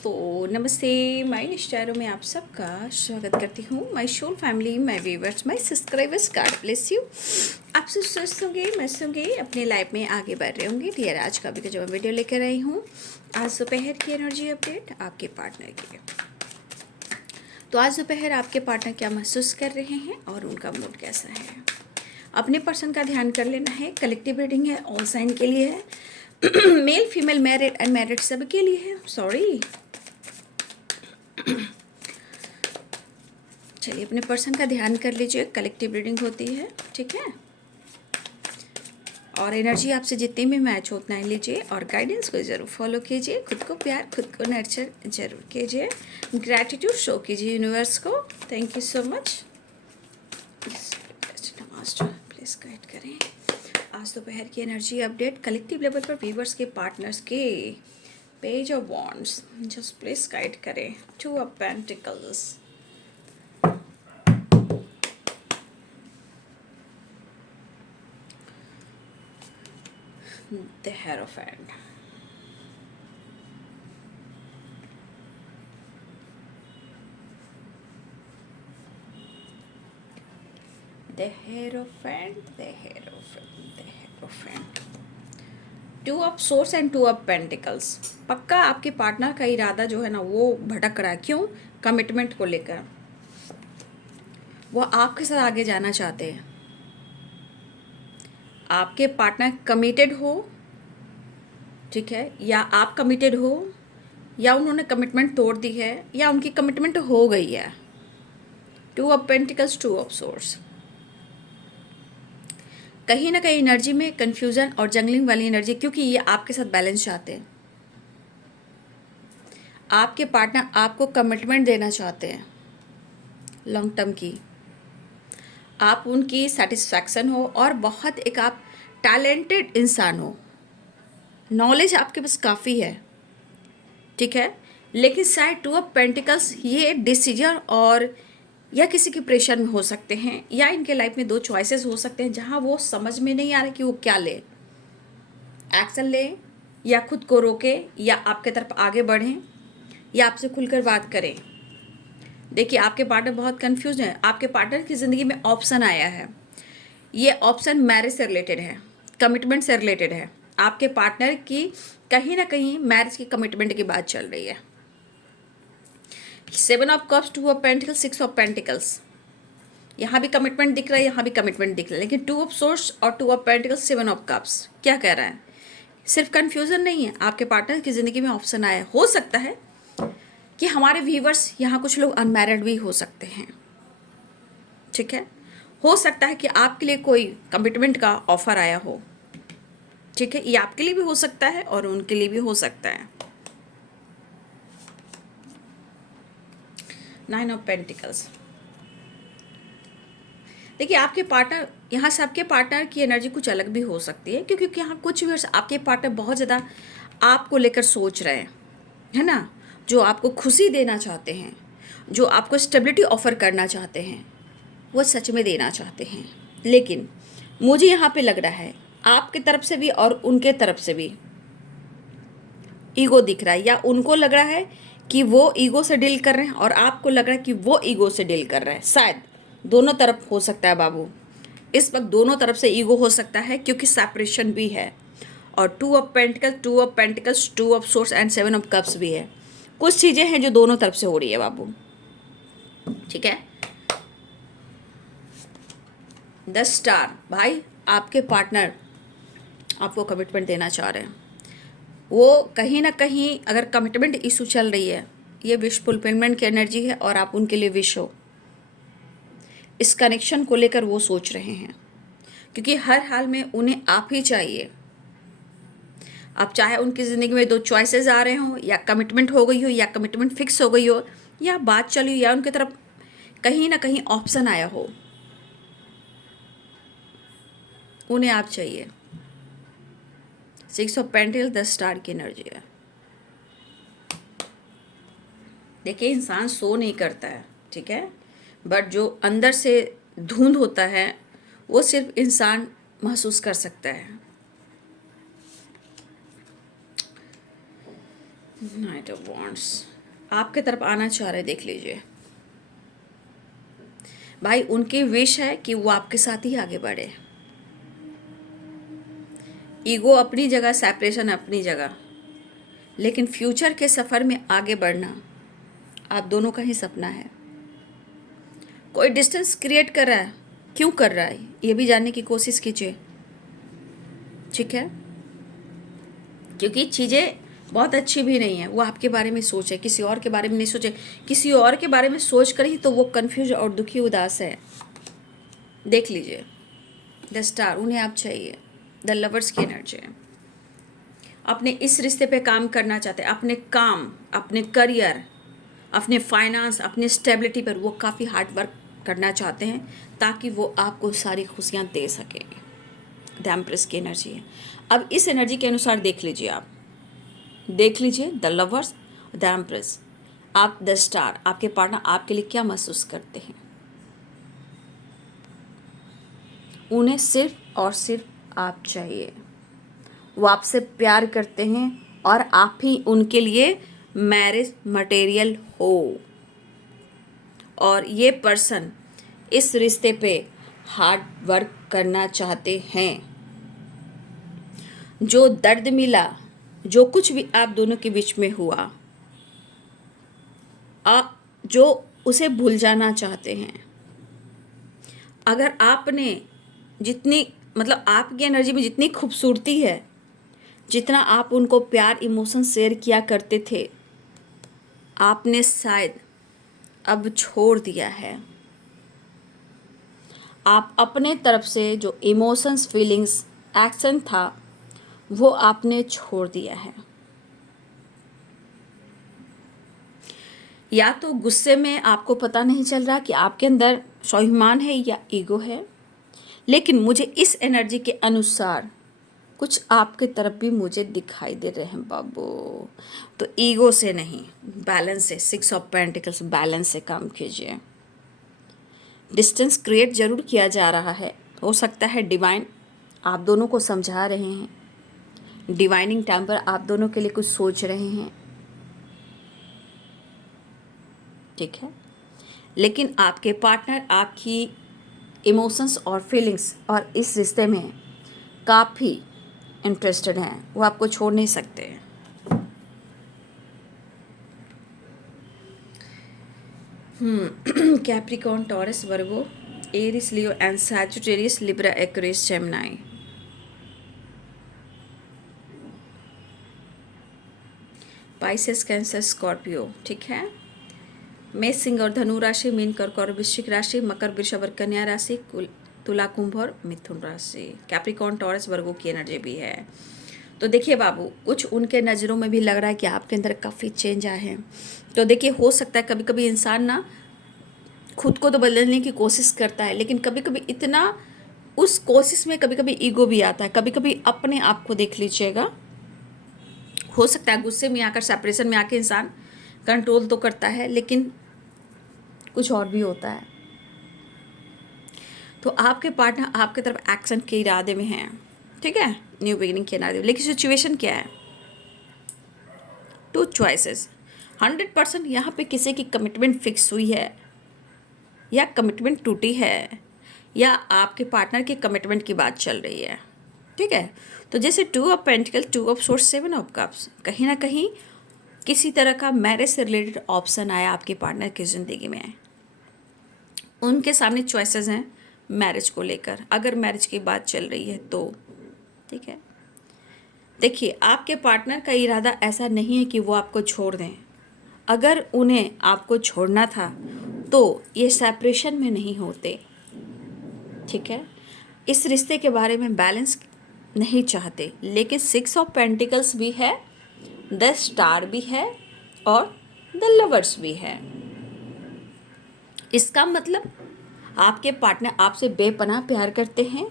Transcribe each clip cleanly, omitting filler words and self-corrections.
दोस्तों, नमस्ते। माय निष्ठारों में आप सबका स्वागत करती हूँ। My soul family, my viewers, my subscribers, God bless you. आप सब स्वस्थ होंगे, मस्त होंगे, अपने लाइफ में आगे बढ़ रहे होंगे। डियर, आज का भी जो मैं वीडियो लेकर आई हूँ, आज दोपहर की एनर्जी अपडेट आपके पार्टनर की। तो आज दोपहर आपके पार्टनर क्या महसूस कर रहे हैं और उनका मूड कैसा है, अपने पर्सन का ध्यान कर लेना है। कलेक्टिव रीडिंग है, ऑल साइन के लिए है, मेल फीमेल मैरिड अनमैरिड सबके लिए है। सॉरी, चलिए अपने पर्सन का ध्यान कर लीजिए। कलेक्टिव रीडिंग होती है, ठीक है। और एनर्जी आपसे जितनी भी मैच हो उतना ही लीजिए और गाइडेंस को ज़रूर फॉलो कीजिए। खुद को प्यार, खुद को नर्चर जरूर कीजिए। ग्रैटिट्यूड शो कीजिए यूनिवर्स को। Thank you so much. Master please guide करें आज दोपहर की एनर्जी अपडेट कलेक्टिव लेवल पर व्यूअर्स के पार्टनर्स के। Page of wands, just please guide करें। Two of pentacles, the Hierophant, the Hierophant, the Hierophant, the Hierophant, two of swords and two of pentacles. पक्का आपके पार्टनर का इरादा जो है ना वो भटक रहा है। क्यों? कमिटमेंट को लेकर वो आपके साथ आगे जाना चाहते हैं। आपके पार्टनर कमिटेड हो, ठीक है, या आप कमिटेड हो, या उन्होंने कमिटमेंट तोड़ दी है, या उनकी कमिटमेंट हो गई है। To of pentacles, to of source. कहीं ना कहीं एनर्जी में कंफ्यूजन और जंगलिंग वाली एनर्जी, क्योंकि ये आपके साथ बैलेंस चाहते हैं। आपके पार्टनर आपको कमिटमेंट देना चाहते हैं लॉन्ग टर्म की। आप उनकी सेटिस्फैक्शन हो और बहुत एक आप टैलेंटेड इंसान हो, नॉलेज आपके पास काफ़ी है, ठीक है। लेकिन शायद टू ऑफ पेंटिकल्स ये डिसीजन और या किसी के प्रेशर में हो सकते हैं, या इनके लाइफ में दो चॉइसेस हो सकते हैं जहां वो समझ में नहीं आ रहा कि वो क्या ले। एक्शन ले या खुद को रोके, या आपके तरफ आगे बढ़ें, या आपसे खुलकर बात करें। देखिए, आपके पार्टनर बहुत कंफ्यूज हैं। आपके पार्टनर की ज़िंदगी में ऑप्शन आया है। ये ऑप्शन मैरिज से रिलेटेड है, कमिटमेंट से रिलेटेड है। आपके पार्टनर की कहीं ना कहीं मैरिज की कमिटमेंट की बात चल रही है। 7 of cups, 2 of pentacles, 6 of pentacles. यहाँ भी कमिटमेंट दिख रहा है, यहाँ भी कमिटमेंट दिख रहा है, लेकिन 2 ऑफ सोर्स और 2 ऑफ पेंटिकल्स, 7 ऑफ कप्स क्या कह रहा है? सिर्फ कन्फ्यूजन नहीं है, आपके पार्टनर की ज़िंदगी में ऑप्शन आया। हो सकता है कि हमारे व्यूवर्स यहाँ कुछ लोग अनमैरिड भी हो सकते हैं, ठीक है। हो सकता है कि आपके लिए कोई कमिटमेंट का ऑफर आया हो, ठीक है। ये आपके लिए भी हो सकता है और उनके लिए भी हो सकता है। 9 ऑफ पेंटिकल्स। देखिए, आपके पार्टनर, यहाँ से आपके पार्टनर की एनर्जी कुछ अलग भी हो सकती है, क्योंकि यहाँ कुछ व्यूअर्स आपके पार्टनर बहुत ज़्यादा आपको लेकर सोच रहे हैं, है ना। जो आपको खुशी देना चाहते हैं, जो आपको स्टेबिलिटी ऑफर करना चाहते हैं, वो सच में देना चाहते हैं। लेकिन मुझे यहाँ पे लग रहा है आपकी तरफ से भी और उनके तरफ से भी ईगो दिख रहा है, या उनको लग रहा है कि वो ईगो से डील कर रहे हैं और आपको लग रहा है कि वो ईगो से डील कर रहा है। शायद दोनों तरफ हो सकता है बाबू। इस वक्त दोनों तरफ से ईगो हो सकता है, क्योंकि सेपरेशन भी है और 2 of pentacles, 2 of pentacles, 2 of swords and 7 of cups भी है। कुछ चीज़ें हैं जो दोनों तरफ से हो रही है बाबू, ठीक है। 10 स्टार। भाई, आपके पार्टनर आपको कमिटमेंट देना चाह रहे हैं। वो कहीं ना कहीं अगर कमिटमेंट इशू चल रही है, ये विश फुलफिलमेंट की एनर्जी है और आप उनके लिए विश हो। इस कनेक्शन को लेकर वो सोच रहे हैं, क्योंकि हर हाल में उन्हें आप ही चाहिए। आप चाहे उनकी ज़िंदगी में दो चॉइसेस आ रहे हों, या कमिटमेंट हो गई हो, या कमिटमेंट फिक्स हो गई हो, या बात चली हो, या उनकी तरफ कहीं ना कहीं ऑप्शन आया हो, उन्हें आप चाहिए। 6 ऑफ पेंटिकल्स, 10 स्टार की एनर्जी है। देखिए, इंसान सो नहीं करता है, ठीक है, बट जो अंदर से धुंध होता है वो सिर्फ इंसान महसूस कर सकता है। नाइट ऑफ वॉन्ड्स आपके तरफ आना चाह रहे, देख लीजिए भाई, उनकी विश है कि वो आपके साथ ही आगे बढ़े। ईगो अपनी जगह, सेपरेशन अपनी जगह, लेकिन फ्यूचर के सफ़र में आगे बढ़ना आप दोनों का ही सपना है। कोई डिस्टेंस क्रिएट कर रहा है, क्यों कर रहा है ये भी जानने की कोशिश कीजिए, ठीक है? क्योंकि चीज़ें बहुत अच्छी भी नहीं है। वो आपके बारे में सोचे, किसी और के बारे में नहीं सोचे। किसी और के बारे में सोच कर ही तो वो कंफ्यूज और दुखी उदास है। देख लीजिए द स्टार, उन्हें आप चाहिए। द लवर्स की एनर्जी है, अपने इस रिश्ते पे काम करना चाहते हैं, अपने काम, अपने करियर, अपने फाइनेंस, अपने स्टेबिलिटी पर वो काफ़ी हार्ड वर्क करना चाहते हैं ताकि वो आपको सारी खुशियाँ दे सके। द एम्प्रेस की एनर्जी है। अब इस एनर्जी के अनुसार देख लीजिए, आप देख लीजिए द लवर्स, द एम्प्रेस, आप द स्टार, आपके पार्टनर आपके लिए क्या महसूस करते हैं। उन्हें सिर्फ और सिर्फ आप चाहिए। वो आपसे प्यार करते हैं और आप ही उनके लिए मैरिज मटेरियल हो। और ये पर्सन इस रिश्ते पे हार्ड वर्क करना चाहते हैं। जो दर्द मिला, जो कुछ भी आप दोनों के बीच में हुआ, आप जो उसे भूल जाना चाहते हैं। अगर आपने जितनी, मतलब आपकी एनर्जी में जितनी खूबसूरती है, जितना आप उनको प्यार, इमोशन शेयर किया करते थे, आपने शायद अब छोड़ दिया है। आप अपने तरफ से जो इमोशंस, फीलिंग्स, एक्शन था वो आपने छोड़ दिया है। या तो गुस्से में आपको पता नहीं चल रहा कि आपके अंदर स्वाभिमान है या ईगो है, लेकिन मुझे इस एनर्जी के अनुसार कुछ आपके तरफ भी मुझे दिखाई दे रहे हैं बाबू। तो ईगो से नहीं, बैलेंस से, 6 ऑफ पेंटिकल्स, बैलेंस से काम कीजिए। डिस्टेंस क्रिएट जरूर किया जा रहा है, हो सकता है डिवाइन आप दोनों को समझा रहे हैं, डिवाइनिंग टाइम पर आप दोनों के लिए कुछ सोच रहे हैं, ठीक है? लेकिन आपके पार्टनर आपकी इमोशंस और फीलिंग्स और इस रिश्ते में काफ़ी इंटरेस्टेड हैं, वो आपको छोड़ नहीं सकते। Capricorn, Taurus, Virgo, Aries, Leo and Sagittarius, Libra, Aquarius, Gemini. Pisces, Cancer, Scorpio, ठीक है? मेष, सिंह और धनु राशि, मीन, कर्क और वृश्चिक राशि, मकर, वृषभ और कन्या राशि, तुला, कुंभ और मिथुन राशि। कैप्रिकॉर्न, टॉरस, वर्गो की एनर्जी भी है। तो देखिए बाबू, कुछ उनके नज़रों में भी लग रहा है कि आपके अंदर काफ़ी चेंज आए हैं। तो देखिए, हो सकता है कभी कभी इंसान ना खुद को तो बदलने की कोशिश करता है, लेकिन कभी कभी इतना उस कोशिश में कभी कभी ईगो भी आता है। कभी कभी अपने आप को देख लीजिएगा, हो सकता है गुस्से में आकर, सेपरेशन में आकर इंसान कंट्रोल तो करता है, लेकिन कुछ और भी होता है। तो आपके पार्टनर आपके तरफ एक्शन के इरादे में हैं, ठीक है, न्यू बिगिनिंग के इरादे में। लेकिन सिचुएशन क्या है? 2 चॉइसेस। 100% यहाँ पे किसी की कमिटमेंट फिक्स हुई है या कमिटमेंट टूटी है, या आपके पार्टनर की कमिटमेंट की बात चल रही है, ठीक है? तो जैसे 2 of pentacle, 2 of source, 7 of cups, कहीं ना कहीं किसी तरह का मैरिज से रिलेटेड ऑप्शन आया आपके पार्टनर की ज़िंदगी में। उनके सामने चॉइसेस हैं मैरिज को लेकर, अगर मैरिज की बात चल रही है तो, ठीक है? देखिए, आपके पार्टनर का इरादा ऐसा नहीं है कि वो आपको छोड़ दें। अगर उन्हें आपको छोड़ना था तो ये सेपरेशन में नहीं होते, ठीक है? इस रिश्ते के बारे में बैलेंस नहीं चाहते, लेकिन 6 ऑफ पेंटिकल्स भी है, द स्टार भी है और द लवर्स भी है। इसका मतलब आपके पार्टनर आपसे बेपनाह प्यार करते हैं,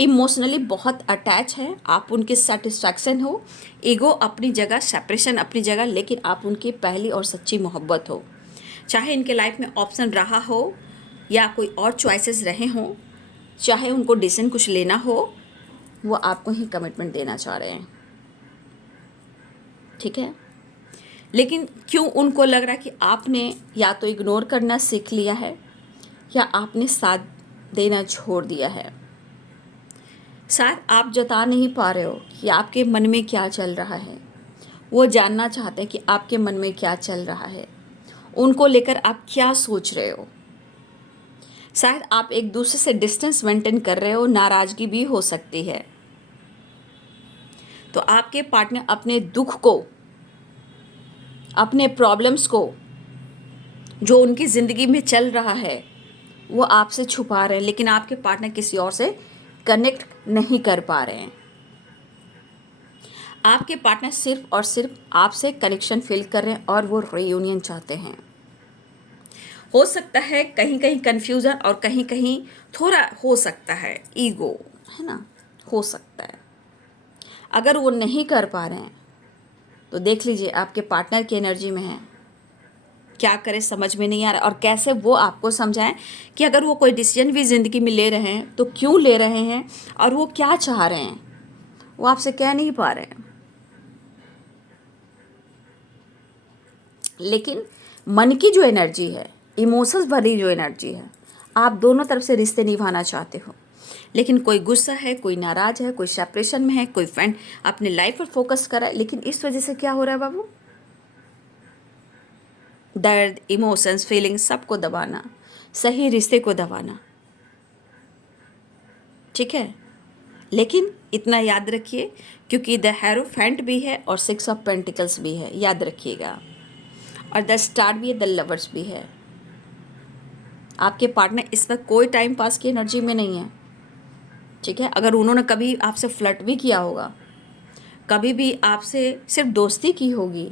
इमोशनली बहुत अटैच है, आप उनके सेटिस्फैक्शन हो, ईगो अपनी जगह, सेपरेशन अपनी जगह, लेकिन आप उनकी पहली और सच्ची मोहब्बत हो। चाहे इनके लाइफ में ऑप्शन रहा हो या कोई और चॉइसेस रहे हों, चाहे उनको डिसीजन कुछ लेना हो, वो आपको ही कमिटमेंट देना चाह रहे हैं, ठीक है? लेकिन क्यों उनको लग रहा है कि आपने या तो इग्नोर करना सीख लिया है या आपने साथ देना छोड़ दिया है। शायद आप जता नहीं पा रहे हो कि आपके मन में क्या चल रहा है। वो जानना चाहते हैं कि आपके मन में क्या चल रहा है, उनको लेकर आप क्या सोच रहे हो। शायद आप एक दूसरे से डिस्टेंस मेंटेन कर रहे हो, नाराज़गी भी हो सकती है। तो आपके पार्टनर अपने दुख को, अपने प्रॉब्लम्स को, जो उनकी ज़िंदगी में चल रहा है, वो आपसे छुपा रहे हैं, लेकिन आपके पार्टनर किसी और से कनेक्ट नहीं कर पा रहे हैं। आपके पार्टनर सिर्फ और सिर्फ आपसे कनेक्शन फील कर रहे हैं और वो रियूनियन चाहते हैं। हो सकता है कहीं कहीं कन्फ्यूज़न और कहीं कहीं थोड़ा हो सकता है ईगो, है ना, हो सकता है। अगर वो नहीं कर पा रहे हैं तो देख लीजिए आपके पार्टनर की एनर्जी में है, क्या करें समझ में नहीं आ रहा, और कैसे वो आपको समझाएं कि अगर वो कोई डिसीजन भी ज़िंदगी में ले रहे हैं तो क्यों ले रहे हैं और वो क्या चाह रहे हैं, वो आपसे कह नहीं पा रहे हैं। लेकिन मन की जो एनर्जी है, इमोशंस भरी जो एनर्जी है, आप दोनों तरफ से रिश्ते निभाना चाहते हो, लेकिन कोई गुस्सा है, कोई नाराज़ है, कोई सेपरेशन में है, कोई फ्रेंड अपने लाइफ पर फोकस कर रहा है। लेकिन इस वजह से क्या हो रहा है बाबू, दर्द, इमोशंस, फीलिंग्स सबको दबाना, सही रिश्ते को दबाना, ठीक है। लेकिन इतना याद रखिए, क्योंकि द हेरोफेंट भी है और 6 ऑफ पेंटिकल्स भी है, याद रखिएगा, और द स्टार भी है, द लवर्स भी है। आपके पार्टनर इस वक्त कोई टाइम पास की एनर्जी में नहीं है, ठीक है। अगर उन्होंने कभी आपसे फ्लर्ट भी किया होगा, कभी भी आपसे सिर्फ दोस्ती की होगी,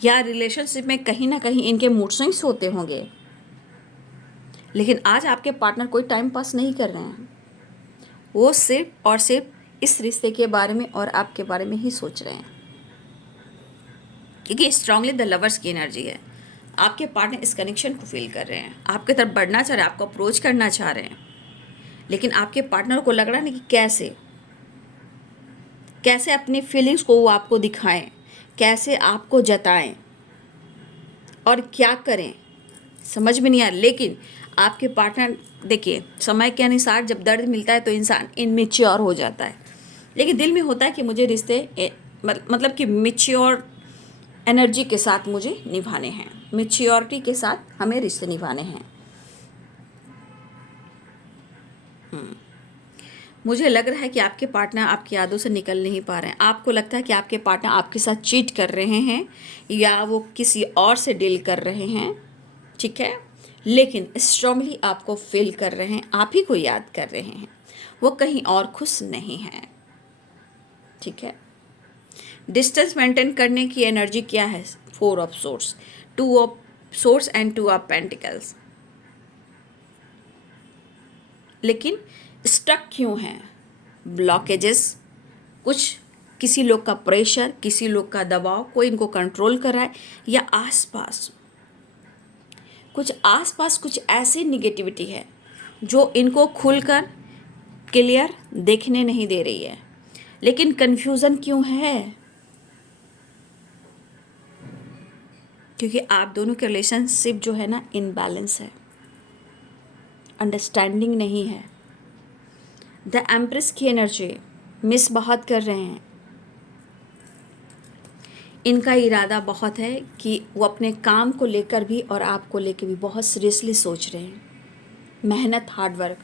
या रिलेशनशिप में कहीं ना कहीं इनके मूड स्विंग्स होते होंगे, लेकिन आज आपके पार्टनर कोई टाइम पास नहीं कर रहे हैं। वो सिर्फ और सिर्फ इस रिश्ते के बारे में और आपके बारे में ही सोच रहे हैं, क्योंकि स्ट्रांगली द लवर्स की एनर्जी है। आपके पार्टनर इस कनेक्शन को फील कर रहे हैं, आपकी तरफ बढ़ना चाह रहे हैं, आपको अप्रोच करना चाह रहे हैं, लेकिन आपके पार्टनर को लग रहा है ना कि कैसे कैसे अपनी फीलिंग्स को वो आपको दिखाएं, कैसे आपको जताएं और क्या करें, समझ में नहीं आ रहा। लेकिन आपके पार्टनर, देखिए, समय के अनुसार जब दर्द मिलता है तो इंसान इनमेच्योर हो जाता है, लेकिन दिल में होता है कि मुझे रिश्ते मतलब कि मेच्योर एनर्जी के साथ मुझे निभाने हैं, मेच्योरिटी के साथ हमें रिश्ते निभाने हैं। मुझे लग रहा है कि आपके पार्टनर आपकी यादों से निकल नहीं पा रहे हैं। आपको लगता है कि आपके पार्टनर आपके साथ चीट कर रहे हैं या वो किसी और से डील कर रहे हैं, ठीक है। लेकिन स्ट्रांगली आपको फील कर रहे हैं, आप ही को याद कर रहे हैं, वो कहीं और खुश नहीं है, ठीक है। डिस्टेंस मेंटेन करने की एनर्जी क्या है, 4 of source, 2 of swords and 2 of pentacles. लेकिन स्टक क्यों हैं, ब्लॉकेजेस, कुछ किसी लोग का प्रेशर, किसी लोग का दबाव, कोई इनको कंट्रोल कर रहा है, या आसपास कुछ ऐसी निगेटिविटी है जो इनको खुलकर क्लियर देखने नहीं दे रही है। लेकिन कन्फ्यूज़न क्यों है, क्योंकि आप दोनों के रिलेशनशिप जो है ना इनबैलेंस है, अंडरस्टैंडिंग नहीं है। द एम्प्रेस की एनर्जी मिस बहुत कर रहे हैं, इनका इरादा बहुत है कि वो अपने काम को लेकर भी और आपको लेकर भी बहुत सीरियसली सोच रहे हैं, मेहनत, हार्ड वर्क।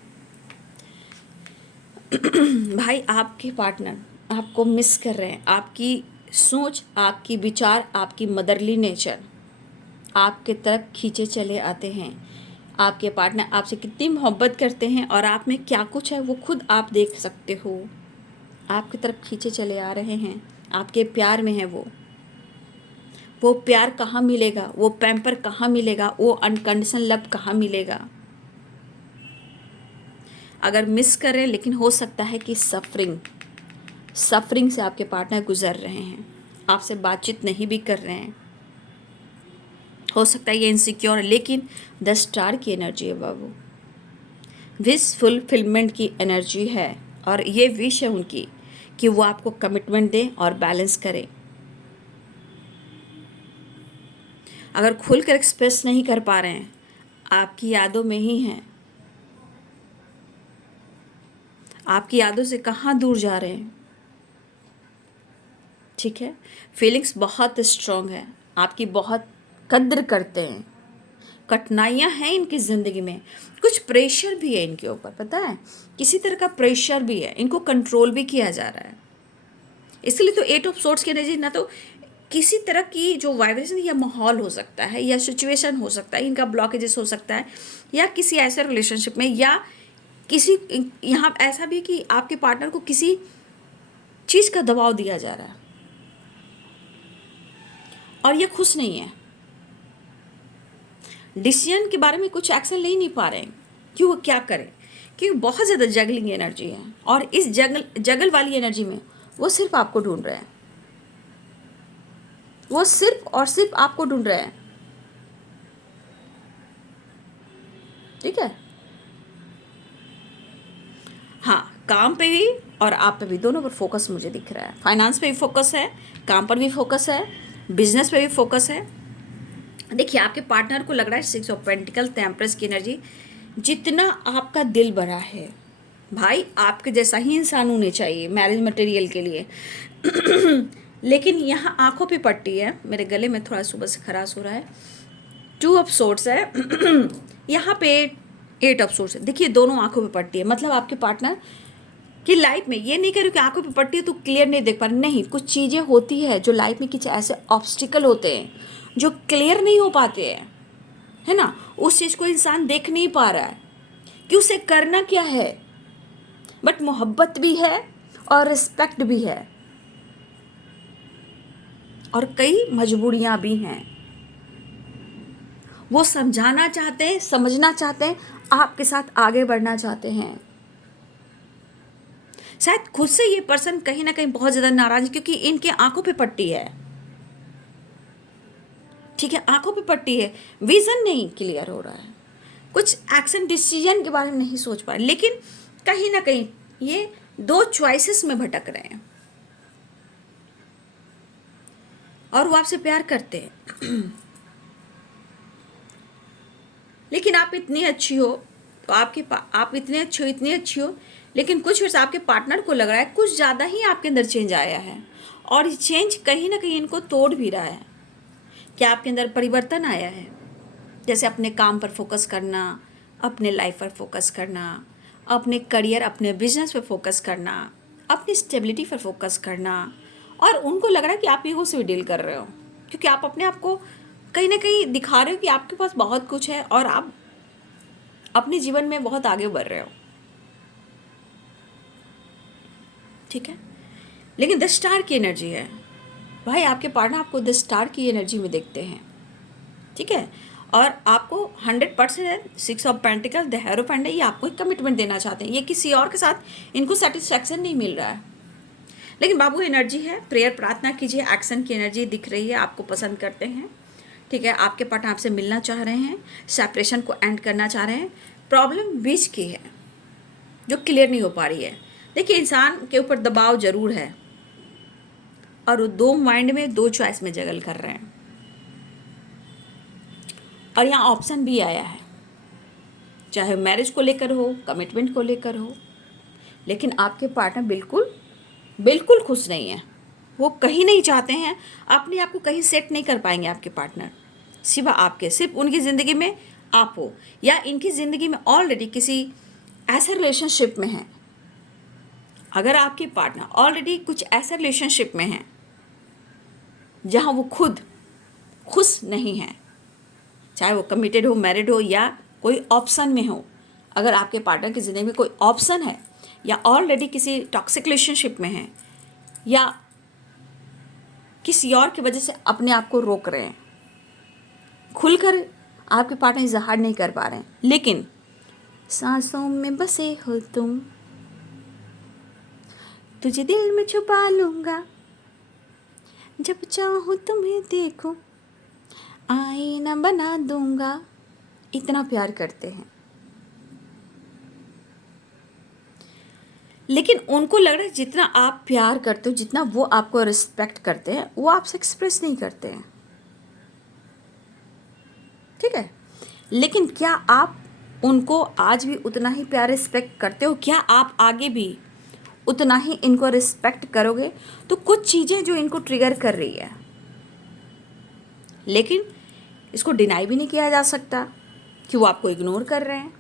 भाई आपके पार्टनर आपको मिस कर रहे हैं, आपकी सोच, आपकी विचार, आपकी मदरली नेचर आपके तरफ खींचे चले आते हैं। आपके पार्टनर आपसे कितनी मोहब्बत करते हैं और आप में क्या कुछ है वो खुद आप देख सकते हो, आपकी तरफ खींचे चले आ रहे हैं, आपके प्यार में है वो प्यार कहाँ मिलेगा, वो पैम्पर कहाँ मिलेगा, वो अनकंडीशनल लव कहाँ मिलेगा। अगर मिस करें, लेकिन हो सकता है कि सफरिंग से आपके पार्टनर गुजर रहे हैं, आपसे बातचीत नहीं भी कर रहे हैं, हो सकता है ये इनसिक्योर है। लेकिन द स्टार की एनर्जी है बाबू, विश फुलफिलमेंट की एनर्जी है, और ये विश है उनकी कि वो आपको कमिटमेंट दें और बैलेंस करें। अगर खुलकर एक्सप्रेस नहीं कर पा रहे हैं, आपकी यादों में ही हैं। आपकी यादों से कहाँ दूर जा रहे हैं। ठीक है, फीलिंग्स बहुत स्ट्रॉन्ग है, आपकी बहुत कद्र करते हैं। कठिनाइयाँ हैं इनकी ज़िंदगी में, कुछ प्रेशर भी है इनके ऊपर, पता है, किसी तरह का प्रेशर भी है, इनको कंट्रोल भी किया जा रहा है। इसलिए तो 8 ऑफ सोर्ड्स की एनर्जी ना तो किसी तरह की जो वाइब्रेशन या माहौल हो सकता है या सिचुएशन हो सकता है, इनका ब्लॉकेजेस हो सकता है, या किसी ऐसे रिलेशनशिप में, या किसी यहाँ ऐसा भी कि आपके पार्टनर को किसी चीज़ का दबाव दिया जा रहा है और ये खुश नहीं है। डिसीजन के बारे में कुछ एक्शन ले नहीं पा रहे हैं कि वो क्या करें, क्योंकि बहुत ज़्यादा जगलिंग एनर्जी है और इस जगल वाली एनर्जी में वो सिर्फ आपको ढूंढ रहे हैं, वो सिर्फ और सिर्फ आपको ढूंढ रहे हैं। ठीक है, हाँ, काम पे भी और आप पे भी, दोनों पर फोकस मुझे दिख रहा है। फाइनेंस पे भी फोकस है, काम पर भी फोकस है, बिजनेस पे भी फोकस है। देखिए, आपके पार्टनर को लग रहा है 6 ऑफ पेंटिकल, टेम्परेंस की एनर्जी, जितना आपका दिल बड़ा है भाई, आपके जैसा ही इंसान होने चाहिए मैरिज मटेरियल के लिए। लेकिन यहाँ आंखों पे पट्टी है, मेरे गले में थोड़ा सुबह से खराश हो रहा है। 2 ऑफ सोर्ड्स है, यहाँ पे 8 ऑफ सोर्ड्स है। देखिए, दोनों आंखों पे पट्टी है, मतलब आपके पार्टनर कि लाइफ में ये नहीं करो कि आंखों पे पट्टी है तो क्लियर नहीं देख पा रहे, नहीं, कुछ चीज़ें होती है जो लाइफ में कुछ ऐसे ऑब्स्टिकल होते हैं जो क्लियर नहीं हो पाते हैं, है ना। उस चीज़ को इंसान देख नहीं पा रहा है कि उसे करना क्या है, बट मोहब्बत भी है और रिस्पेक्ट भी है और कई मजबूरियां भी हैं। वो समझाना चाहते हैं, समझना चाहते हैं, आपके साथ आगे बढ़ना चाहते हैं। शायद खुद से ये पर्सन कहीं ना कहीं बहुत ज़्यादा नाराज है, क्योंकि इनके आंखों पे पट्टी है। ठीक है, आंखों पे पट्टी है, विजन नहीं क्लियर हो रहा है, कुछ एक्शन डिसीजन के बारे में नहीं सोच पा रहे, लेकिन कहीं ना कहीं ये 2 चॉइसेस में भटक रहे हैं और वो आपसे प्यार करते हैं। लेकिन आप इतनी अच्छी हो तो आप इतनी अच्छी हो, लेकिन कुछ वर्ष आपके पार्टनर को लग रहा है कुछ ज़्यादा ही आपके अंदर चेंज आया है और ये चेंज कहीं ना कहीं इनको तोड़ भी रहा है। क्या आपके अंदर परिवर्तन आया है, जैसे अपने काम पर फोकस करना, अपने लाइफ पर फोकस करना, अपने करियर, अपने बिजनेस पर फोकस करना, अपनी स्टेबिलिटी पर फोकस करना, और उनको लग रहा है कि आप ईगो से भी डील कर रहे हो, क्योंकि आप अपने आप को कहीं ना कहीं दिखा रहे हो कि आपके पास बहुत कुछ है और आप अपने जीवन में बहुत आगे बढ़ रहे हो। ठीक है, लेकिन 10 स्टार की एनर्जी है भाई, आपके पार्टनर आपको 10 स्टार की एनर्जी में देखते हैं। ठीक है, और आपको 100% है 6 ऑफ पेंटिकल, द हेरोफेंट है, ये आपको एक कमिटमेंट देना चाहते हैं, ये किसी और के साथ इनको सेटिस्फैक्शन नहीं मिल रहा है। लेकिन बाबू एनर्जी है, प्रेयर प्रार्थना कीजिए, एक्शन की एनर्जी दिख रही है, आपको पसंद करते हैं। ठीक है, आपके पार्टनर आपसे मिलना चाह रहे हैं, सेपरेशन को एंड करना चाह रहे हैं। प्रॉब्लम बीच की है जो क्लियर नहीं हो पा रही है। देखिए, इंसान के ऊपर दबाव जरूर है और वो 2 माइंड में 2 चॉइस में जगल कर रहे हैं, और यहाँ ऑप्शन भी आया है, चाहे मैरिज को लेकर हो, कमिटमेंट को लेकर हो, लेकिन आपके पार्टनर बिल्कुल बिल्कुल खुश नहीं है। वो कहीं नहीं चाहते हैं, अपने आप को कहीं सेट नहीं कर पाएंगे आपके पार्टनर, सिवा आपके, सिर्फ उनकी ज़िंदगी में आप हो, या इनकी ज़िंदगी में ऑलरेडी किसी ऐसे रिलेशनशिप में हैं। अगर आपके पार्टनर ऑलरेडी कुछ ऐसे रिलेशनशिप में हैं जहाँ वो खुद खुश नहीं है, चाहे वो कमिटेड हो, मैरिड हो, या कोई ऑप्शन में हो, अगर आपके पार्टनर की ज़िंदगी में कोई ऑप्शन है या ऑलरेडी किसी टॉक्सिक रिलेशनशिप में है या किसी और की वजह से अपने आप को रोक रहे हैं, खुलकर आपके पार्टनर इजहार नहीं कर पा रहे हैं, लेकिन सांसों में बसे हो तुम, तुझे दिल में छुपा लूँगा, जब चाहूँ तुम्हें देखो, आईना बना दूँगा, इतना प्यार करते हैं। लेकिन उनको लग रहा है जितना आप प्यार करते हो, जितना वो आपको रिस्पेक्ट करते हैं, वो आपसे एक्सप्रेस नहीं करते हैं। ठीक है। लेकिन क्या आप उनको आज भी उतना ही प्यार रिस्पेक्ट करते हो? क्या आप आगे भी उतना ही इनको रिस्पेक्ट करोगे? तो कुछ चीज़ें जो इनको ट्रिगर कर रही है, लेकिन इसको डिनाई भी नहीं किया जा सकता कि वो आपको इग्नोर कर रहे हैं।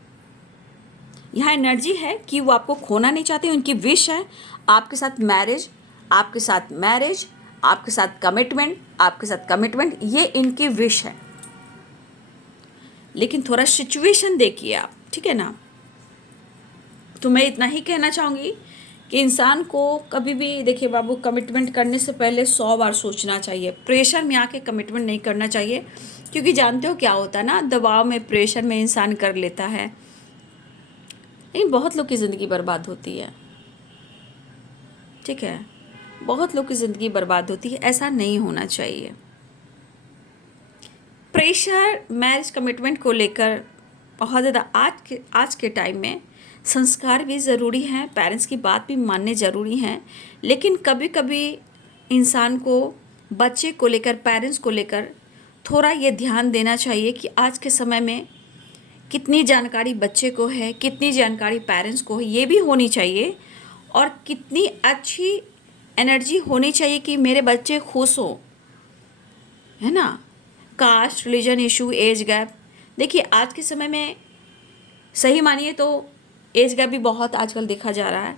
यहाँ एनर्जी है कि वो आपको खोना नहीं चाहते, उनकी विश है आपके साथ मैरिज, आपके साथ मैरिज, आपके साथ कमिटमेंट, आपके साथ कमिटमेंट, ये इनकी विश है। लेकिन थोड़ा सिचुएशन देखिए आप, ठीक है ना। तो मैं इतना ही कहना चाहूँगी कि इंसान को कभी भी, देखिए बाबू, कमिटमेंट करने से पहले 100 बार सोचना चाहिए। प्रेशर में आके कमिटमेंट नहीं करना चाहिए, क्योंकि जानते हो क्या होता है ना, दबाव में, प्रेशर में इंसान कर लेता है, लेकिन बहुत लोग की ज़िंदगी बर्बाद होती है। ठीक है, बहुत लोग की ज़िंदगी बर्बाद होती है, ऐसा नहीं होना चाहिए। प्रेशर मैरिज कमिटमेंट को लेकर बहुत ज़्यादा आज के टाइम में संस्कार भी ज़रूरी हैं, पेरेंट्स की बात भी मानने ज़रूरी हैं, लेकिन कभी कभी इंसान को बच्चे को लेकर, पेरेंट्स को लेकर थोड़ा ये ध्यान देना चाहिए कि आज के समय में कितनी जानकारी बच्चे को है, कितनी जानकारी पेरेंट्स को है, ये भी होनी चाहिए, और कितनी अच्छी एनर्जी होनी चाहिए कि मेरे बच्चे खुश हो, है ना। Caste, religion issue, age gap, देखिए आज के समय में सही मानिए तो एज गैप भी बहुत आजकल देखा जा रहा है।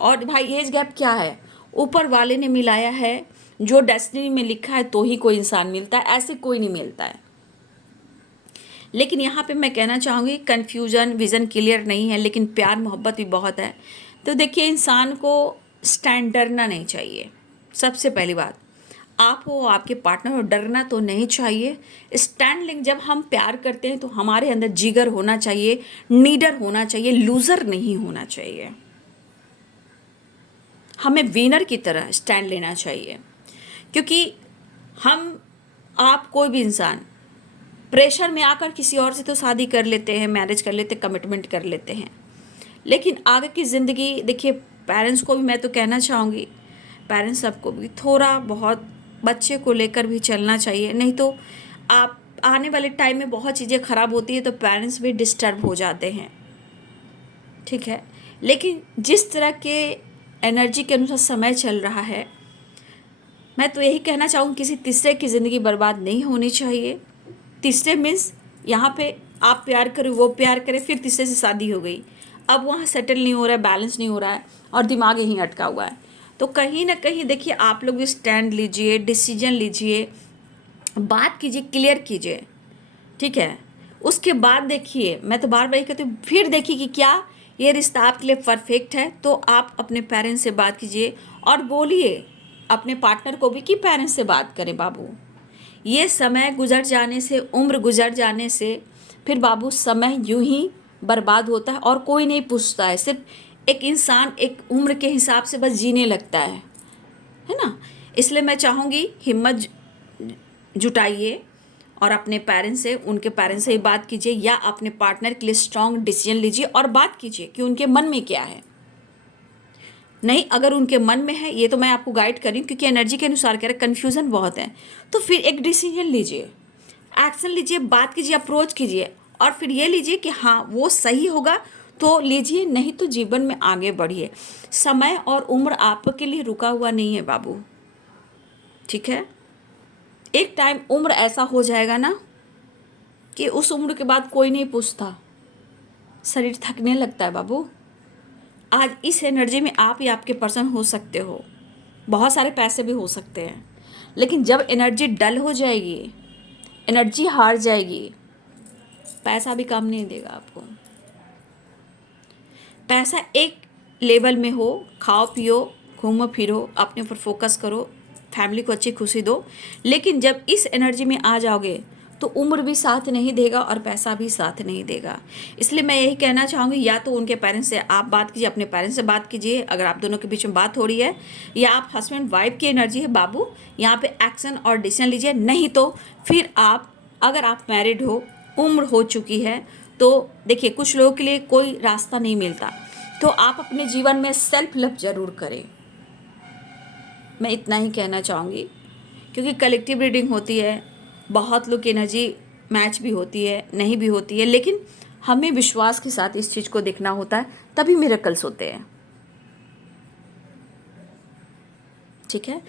और भाई एज गैप क्या है, ऊपर वाले ने मिलाया है, जो डेस्टिनी में लिखा है तो ही कोई इंसान मिलता है, ऐसे कोई नहीं मिलता है। लेकिन यहाँ पे मैं कहना चाहूँगी, कन्फ्यूज़न, विज़न क्लियर नहीं है, लेकिन प्यार मोहब्बत भी बहुत है। तो देखिए, इंसान को स्टैंड डरना नहीं चाहिए। सबसे पहली बात, आप हो, आपके पार्टनर हो, डरना तो नहीं चाहिए। स्टैंड लेंगे, जब हम प्यार करते हैं तो हमारे अंदर जिगर होना चाहिए, नीडर होना चाहिए, लूज़र नहीं होना चाहिए। हमें विनर की तरह स्टैंड लेना चाहिए, क्योंकि हम, आप, कोई भी इंसान प्रेशर में आकर किसी और से तो शादी कर लेते हैं, मैरिज कर लेते हैं, कमिटमेंट कर लेते हैं, लेकिन आगे की ज़िंदगी देखिए, पेरेंट्स को भी मैं तो कहना चाहूँगी, पेरेंट्स सबको भी थोड़ा बहुत बच्चे को लेकर भी चलना चाहिए, नहीं तो आप आने वाले टाइम में बहुत चीज़ें ख़राब होती है तो पेरेंट्स भी डिस्टर्ब हो जाते हैं। ठीक है, लेकिन जिस तरह के एनर्जी के अनुसार समय चल रहा है, मैं तो यही कहना चाहूँगी, किसी तीसरे की ज़िंदगी बर्बाद नहीं होनी चाहिए। तीसरे मीन्स यहाँ पे आप प्यार करो, वो प्यार करे, फिर तीसरे से शादी हो गई, अब वहाँ सेटल नहीं हो रहा है, बैलेंस नहीं हो रहा है, और दिमाग यहीं अटका हुआ है। तो कहीं ना कहीं देखिए, आप लोग भी स्टैंड लीजिए, डिसीजन लीजिए, बात कीजिए, क्लियर कीजिए। ठीक है, उसके बाद देखिए, मैं तो बार बार कहती हूँ, फिर देखिए कि क्या ये रिश्ता आपके लिए परफेक्ट है। तो आप अपने पेरेंट्स से बात कीजिए, और बोलिए अपने पार्टनर को भी कि पेरेंट्स से बात करें बाबू। ये समय गुजर जाने से, उम्र गुजर जाने से, फिर बाबू समय यूं ही बर्बाद होता है, और कोई नहीं पूछता है। सिर्फ एक इंसान एक उम्र के हिसाब से बस जीने लगता है ना। इसलिए मैं चाहूँगी, हिम्मत जुटाइए और अपने पेरेंट्स से, उनके पेरेंट्स से ही बात कीजिए, या अपने पार्टनर के लिए स्ट्रॉन्ग डिसीजन लीजिए और बात कीजिए कि उनके मन में क्या है। नहीं, अगर उनके मन में है, ये तो मैं आपको गाइड कर रही हूँ क्योंकि एनर्जी के अनुसार कह रहे, कन्फ्यूज़न बहुत है, तो फिर एक डिसीजन लीजिए, एक्शन लीजिए, बात कीजिए, अप्रोच कीजिए, और फिर ये लीजिए कि हाँ वो सही होगा तो लीजिए, नहीं तो जीवन में आगे बढ़िए। समय और उम्र आपके लिए रुका हुआ नहीं है बाबू। ठीक है, एक टाइम उम्र ऐसा हो जाएगा ना कि उस उम्र के बाद कोई नहीं पूछता, शरीर थकने लगता है बाबू। आज इस एनर्जी में आप ही आपके पर्सन हो सकते हो, बहुत सारे पैसे भी हो सकते हैं, लेकिन जब एनर्जी डल हो जाएगी, एनर्जी हार जाएगी, पैसा भी काम नहीं देगा आपको। पैसा एक लेवल में हो, खाओ पियो, घूमो फिरो, अपने ऊपर फोकस करो, फैमिली को अच्छी खुशी दो, लेकिन जब इस एनर्जी में आ जाओगे तो उम्र भी साथ नहीं देगा और पैसा भी साथ नहीं देगा। इसलिए मैं यही कहना चाहूँगी, या तो उनके पेरेंट्स से आप बात कीजिए, अपने पेरेंट्स से बात कीजिए अगर आप दोनों के बीच में बात हो रही है, या आप हस्बैंड वाइफ की एनर्जी है बाबू, यहाँ पे एक्शन और डिसीजन लीजिए। नहीं तो फिर आप, अगर आप मैरिड हो, उम्र हो चुकी है, तो देखिए कुछ लोगों के लिए कोई रास्ता नहीं मिलता, तो आप अपने जीवन में सेल्फ लव ज़रूर करें। मैं इतना ही कहना चाहूँगी, क्योंकि कलेक्टिव रीडिंग होती है, बहुत लोग की एनर्जी मैच भी होती है, नहीं भी होती है, लेकिन हमें विश्वास के साथ इस चीज़ को देखना होता है, तभी मिरेकल्स होते हैं। ठीक है,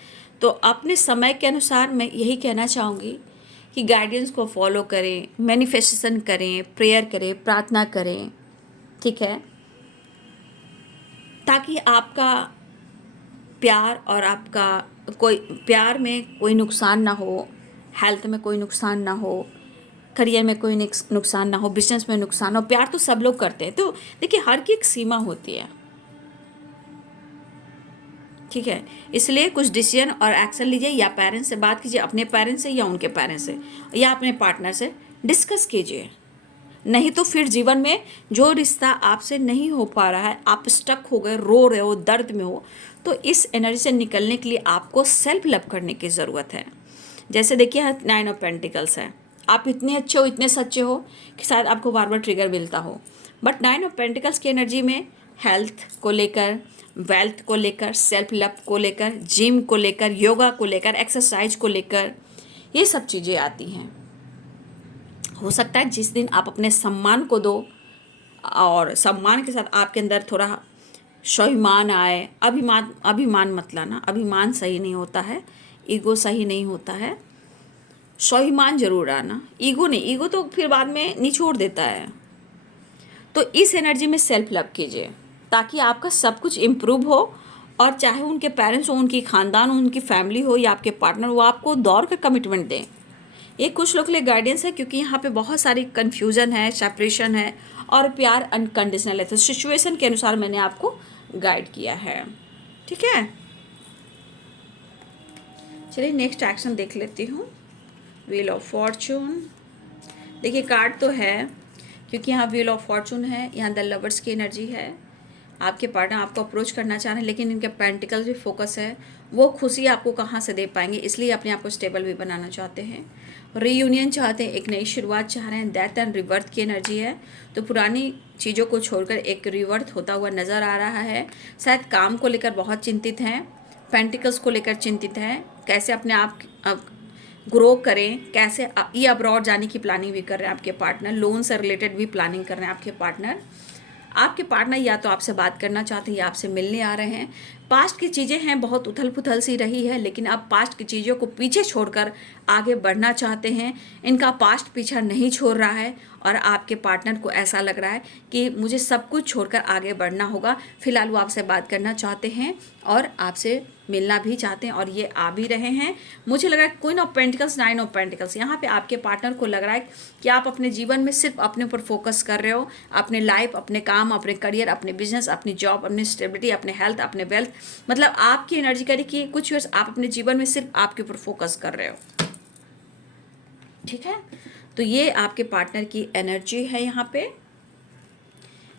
तो अपने समय के अनुसार मैं यही कहना चाहूँगी कि गाइडेंस को फॉलो करें, मैनिफेस्टेशन करें, प्रेयर करें, प्रार्थना करें। ठीक है, ताकि आपका प्यार और आपका कोई प्यार में कोई नुकसान ना हो, हेल्थ में कोई नुकसान ना हो, करियर में कोई नुकसान ना हो, बिजनेस में नुकसान हो। प्यार तो सब लोग करते हैं, तो देखिए हर की एक सीमा होती है। ठीक है, इसलिए कुछ डिसीजन और एक्शन लीजिए, या पेरेंट्स से बात कीजिए, अपने पेरेंट्स से या उनके पेरेंट्स से या अपने पार्टनर से डिस्कस कीजिए। नहीं तो फिर जीवन में जो रिश्ता आपसे नहीं हो पा रहा है, आप स्टक हो गए, रो रहे हो, दर्द में हो, तो इस एनर्जी से निकलने के लिए आपको सेल्फ लव करने की ज़रूरत है। जैसे देखिए यहाँ 9 ऑफ पेंटिकल्स है, आप इतने अच्छे हो, इतने सच्चे हो कि शायद आपको बार बार ट्रिगर मिलता हो, बट 9 ऑफ पेंटिकल्स की एनर्जी में हेल्थ को लेकर, वेल्थ को लेकर, सेल्फ लव को लेकर, जिम को लेकर, योगा को लेकर, एक्सरसाइज को लेकर, ये सब चीज़ें आती हैं। हो सकता है जिस दिन आप अपने सम्मान को दो और सम्मान के साथ आपके अंदर थोड़ा स्वाभिमान आए, अभिमान अभिमान मत लाना, अभिमान सही नहीं होता है, ईगो सही नहीं होता है, स्वाभिमान जरूर आना, ईगो नहीं, ईगो तो फिर बाद में निचोड़ देता है। तो इस एनर्जी में सेल्फ लव कीजिए ताकि आपका सब कुछ इम्प्रूव हो, और चाहे उनके पेरेंट्स हो, उनकी ख़ानदान हो, उनकी फैमिली हो या आपके पार्टनर, वो आपको दौड़ का कमिटमेंट दें। ये कुछ लोग के लिए गाइडेंस है, क्योंकि यहाँ पे बहुत सारी कन्फ्यूज़न है, सेपरेशन है और प्यार अनकंडीशनल है, तो सिचुएशन के अनुसार मैंने आपको गाइड किया है। ठीक है, चलिए नेक्स्ट एक्शन देख लेती हूँ। व्हील ऑफ फॉर्चून, देखिए कार्ड तो है, क्योंकि यहाँ व्हील ऑफ फॉर्चून है, यहाँ द लवर्स की एनर्जी है। आपके पार्टनर आपको अप्रोच करना चाह रहे हैं, लेकिन इनके पेंटिकल्स भी फोकस है, वो खुशी आपको कहाँ से दे पाएंगे, इसलिए अपने आप को स्टेबल भी बनाना चाहते हैं, रीयूनियन चाहते हैं, एक नई शुरुआत चाह रहे हैं। डेथ एंड रिवर्थ की एनर्जी है, तो पुरानी चीज़ों को छोड़कर एक रिवर्थ होता हुआ नज़र आ रहा है। शायद काम को लेकर बहुत चिंतित हैं, पेंटिकल्स को लेकर चिंतित हैं, कैसे अपने आप ग्रो करें, कैसे ये अब्रॉड जाने की प्लानिंग भी कर रहे हैं आपके पार्टनर, लोन से रिलेटेड भी प्लानिंग कर रहे हैं आपके पार्टनर। आपके पार्टनर या तो आपसे बात करना चाहते हैं या आपसे मिलने आ रहे हैं। पास्ट की चीज़ें हैं, बहुत उथल पुथल सी रही है, लेकिन अब पास्ट की चीज़ों को पीछे छोड़कर आगे बढ़ना चाहते हैं। इनका पास्ट पीछा नहीं छोड़ रहा है और आपके पार्टनर को ऐसा लग रहा है कि मुझे सब कुछ छोड़कर आगे बढ़ना होगा। फिलहाल वो आपसे बात करना चाहते हैं और आपसे मिलना भी चाहते हैं, और ये आ भी रहे हैं। मुझे लग रहा है queen of pentacles, 9 of pentacles, यहाँ पे आपके पार्टनर को लग रहा है कि आप अपने जीवन में सिर्फ अपने ऊपर फोकस कर रहे हो, अपने लाइफ, अपने काम, अपने करियर, अपने बिजनेस, अपनी जॉब, अपनी स्टेबिलिटी, अपने हेल्थ, अपने वेल्थ, मतलब आपकी एनर्जी कह रही कि कुछ ईयर्स आप अपने जीवन में सिर्फ आपके ऊपर फोकस कर रहे हो। ठीक है, तो ये आपके पार्टनर की एनर्जी है। यहाँ पे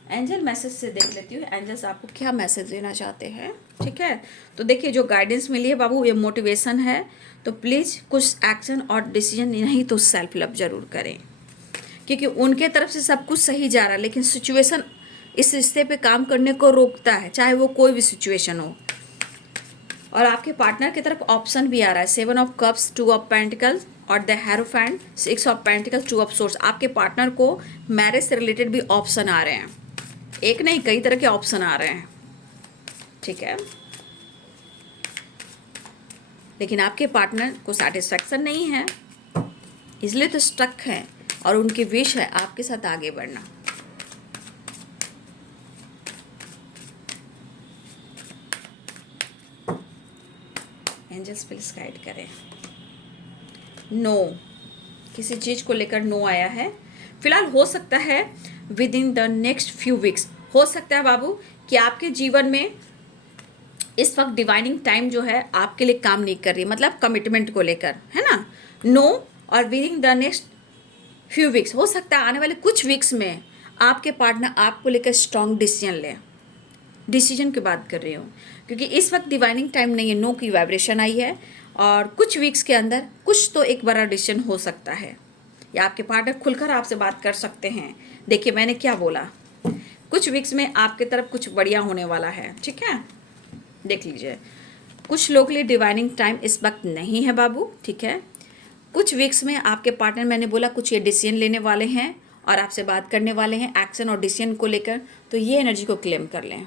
एंजल मैसेज से देख लेती हूँ, एंजल्स आपको क्या मैसेज देना चाहते हैं। ठीक है, तो देखिए जो गाइडेंस मिली है बाबू, ये मोटिवेशन है, तो प्लीज़ कुछ एक्शन और डिसीजन नहीं तो सेल्फ लव जरूर करें, क्योंकि उनके तरफ से सब कुछ सही जा रहा है, लेकिन सिचुएशन इस रिश्ते पे काम करने को रोकता है, चाहे वो कोई भी सिचुएशन हो। और आपके पार्टनर की तरफ ऑप्शन भी आ रहा है, 7 ऑफ कप्स, 2 ऑफ पेंटिकल्स और the hierophant, 6 of pentacles, 2 of source. आपके पार्टनर को मैरिज से रिलेटेड भी ऑप्शन आ रहे हैं, एक नहीं कई तरह के ऑप्शन आ रहे हैं। ठीक है, लेकिन आपके पार्टनर को सेटिस्फैक्शन नहीं है, इसलिए तो स्टक है, और उनकी विश है आपके साथ आगे बढ़ना। एंजल्स प्लीज गाइड करें। नो, किसी चीज़ को लेकर नो आया है। फिलहाल हो सकता है with in the next few weeks, हो सकता है बाबू कि आपके जीवन में इस वक्त डिवाइनिंग टाइम जो है आपके लिए काम नहीं कर रही, मतलब कमिटमेंट को लेकर, है ना। नो, और with in the next few weeks, हो सकता है आने वाले कुछ वीक्स में आपके पार्टनर आपको लेकर स्ट्रॉन्ग डिसीजन ले। डिसीजन की बात कर रही हूँ, क्योंकि इस वक्त डिवाइनिंग टाइम नहीं है, नो की वाइब्रेशन आई है, और कुछ वीक्स के अंदर कुछ तो एक बड़ा डिसीजन हो सकता है, या आपके पार्टनर खुलकर आपसे बात कर सकते हैं। देखिए मैंने क्या बोला, कुछ वीक्स में आपके तरफ कुछ बढ़िया होने वाला है। ठीक है, देख लीजिए, कुछ लोग के लिए डिवाइनिंग टाइम इस वक्त नहीं है बाबू। ठीक है, कुछ वीक्स में आपके पार्टनर, मैंने बोला कुछ ये डिसीजन लेने वाले हैं और आपसे बात करने वाले हैं एक्शन और डिसीजन को लेकर, तो ये एनर्जी को क्लेम कर लें,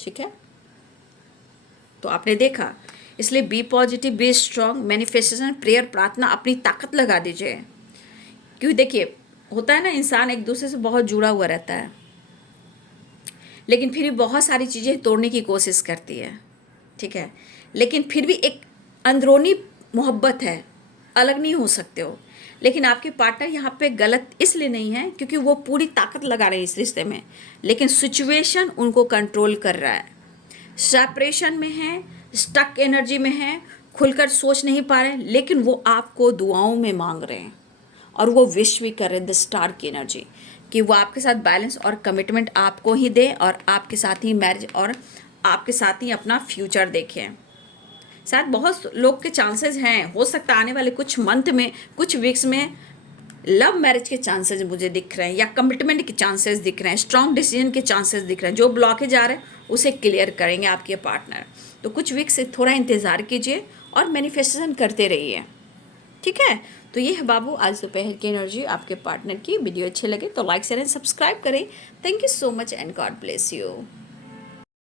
ठीक है। तो आपने देखा, इसलिए be positive, be strong, manifestation, prayer, प्रार्थना, अपनी ताकत लगा दीजिए। क्योंकि देखिए, होता है ना, इंसान एक दूसरे से बहुत जुड़ा हुआ रहता है, लेकिन फिर भी बहुत सारी चीज़ें तोड़ने की कोशिश करती है, ठीक है। लेकिन फिर भी एक अंदरूनी मोहब्बत है, अलग नहीं हो सकते हो। लेकिन आपके पार्टनर यहाँ पे गलत इसलिए नहीं है क्योंकि वो पूरी ताकत लगा रहे हैं इस रिश्ते में, लेकिन सिचुएशन उनको कंट्रोल कर रहा है, सेपरेशन में है, स्टक एनर्जी में है, खुलकर सोच नहीं पा रहे, लेकिन वो आपको दुआओं में मांग रहे हैं और वो विश भी कर रहे हैं द स्टार की एनर्जी, कि वो आपके साथ बैलेंस और कमिटमेंट आपको ही दे और आपके साथ ही मैरिज और आपके साथ ही अपना फ्यूचर देखें। शायद बहुत लोग के चांसेस हैं, हो सकता है आने वाले कुछ मंथ में, कुछ वीक्स में लव मैरिज के चांसेस मुझे दिख रहे हैं, या कमिटमेंट के चांसेस दिख रहे हैं, स्ट्रॉन्ग डिसीजन के चांसेस दिख रहे हैं। जो ब्लॉकेज आ रहे हैं उसे क्लियर करेंगे आपके पार्टनर। तो कुछ वीक्स से थोड़ा इंतज़ार कीजिए और मैनिफेस्टेशन करते रहिए, ठीक है। तो ये है बाबू आज दोपहर की एनर्जी आपके पार्टनर की। वीडियो अच्छे लगे तो लाइक शेयर एंड सब्सक्राइब करें। Thank you so much and God bless you.